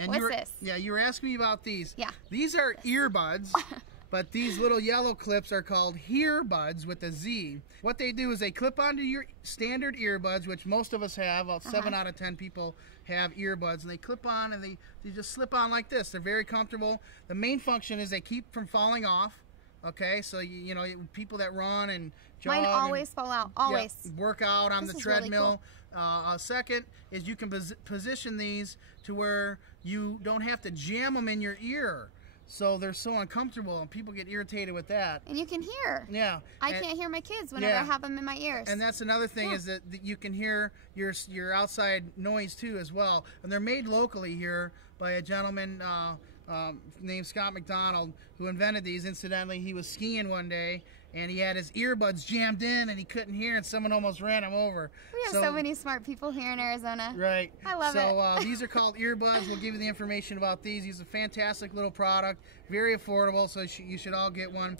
And What's this? Yeah, you were asking me about these. Yeah. These are earbuds. But these little yellow clips are called HearBuds with a Z. What they do is they clip onto your standard earbuds, which most of us have. About 7 out of 10 people have earbuds. And they clip on and they just slip on like this. They're very comfortable. The main function is they keep from falling off. Okay, so you know, people that run and jog. Mine always fall out, always. Yeah, work out on the treadmill. Really cool. Second is you can position these to where you don't have to jam them in your ear. So they're so uncomfortable, and people get irritated with that. And you can hear. Yeah. I can't hear my kids whenever I have them in my ears. And that's another thing is that you can hear your outside noise too as well. And they're made locally here by a gentleman named Scott McDonald who invented these. Incidentally, he was skiing one day and he had his earbuds jammed in and he couldn't hear, and someone almost ran him over. We have so many smart people here in Arizona. Right. I love it. So these are called earbuds. We'll give you the information about these. These are a fantastic little product, very affordable, so you should all get one.